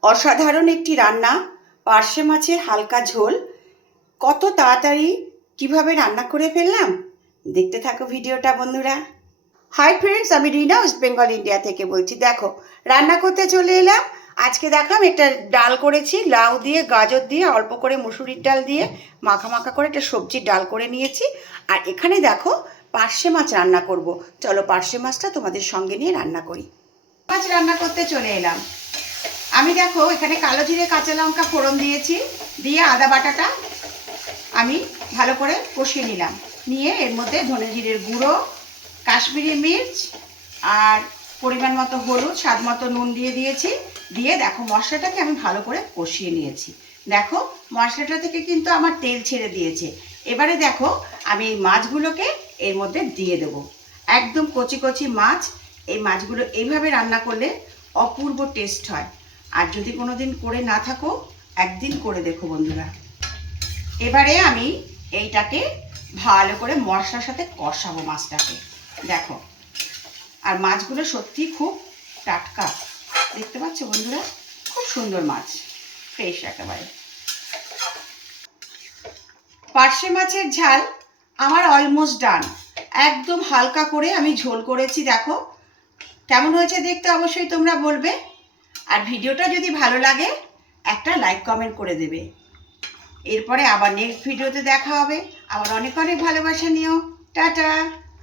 অসাধারণ একটি রান্না, পার্শে মাছের হালকা ঝোল। কত তাড়াতাড়ি কিভাবে রান্না করে ফেললাম, দেখতে থাকো ভিডিওটা বন্ধুরা। হাই ফ্রেন্ডস, আমি রিনা, ওয়েস্ট বেঙ্গল ইন্ডিয়া থেকে বলছি। দেখো, রান্না করতে চলে এলাম। আজকে দেখো আমি একটা ডাল করেছি, লাউ দিয়ে, গাজর দিয়ে, অল্প করে মুসুরির ডাল দিয়ে মাখা মাখা করে একটা সবজির ডাল করে নিয়েছি। আর এখানে দেখো পার্শে মাছ রান্না করব। চলো পার্শে মাছটা তোমাদের সঙ্গে নিয়ে রান্না করি। মাছ রান্না করতে চলে এলাম। আমি দেখো এখানে কালো জিরে, কাঁচা লঙ্কা ফোড়ন দিয়েছি, দিয়ে আদা বাটাটা আমি ভালো করে কষিয়ে নিলাম। নিয়ে এর মধ্যে ধনে জিরের গুঁড়ো, কাশ্মীরি মির্চ আর পরিমাণ মতো হলুদ, স্বাদ মতো নুন দিয়ে দিয়েছি। দিয়ে দেখো মশলাটাকে আমি ভালো করে কষিয়ে নিয়েছি। দেখো মশলাটা থেকে কিন্তু আমার তেল ছেড়ে দিয়েছে। এবারে দেখো আমি এই মাছগুলোকে এর মধ্যে দিয়ে দেবো। একদম কচি কচি মাছ। এই মাছগুলো এইভাবে রান্না করলে অপূর্ব টেস্ট হয়। আর যদি কোনো দিন করে না থাকো, একদিন করে দেখো বন্ধুরা। এবারে আমি এইটাকে ভালো করে মশলার সাথে কষাবো মাছটাকে। দেখো, আর মাছগুলো সত্যি খুব টাটকা, দেখতে পাচ্ছ বন্ধুরা, খুব সুন্দর মাছ, ফ্রেশ একেবারে। পার্শে মাছের ঝাল আমার অলমোস্ট ডান। একদম হালকা করে আমি ঝোল করেছি। দেখো কেমন হয়েছে দেখতে অবশ্যই তোমরা বলবে। আর ভিডিওটা যদি ভালো লাগে একটা লাইক কমেন্ট করে দেবে। এরপরে আবার নেক্সট ভিডিওতে দেখা হবে। আবার অনেক অনেক ভালোবাসা নিও। টাটা।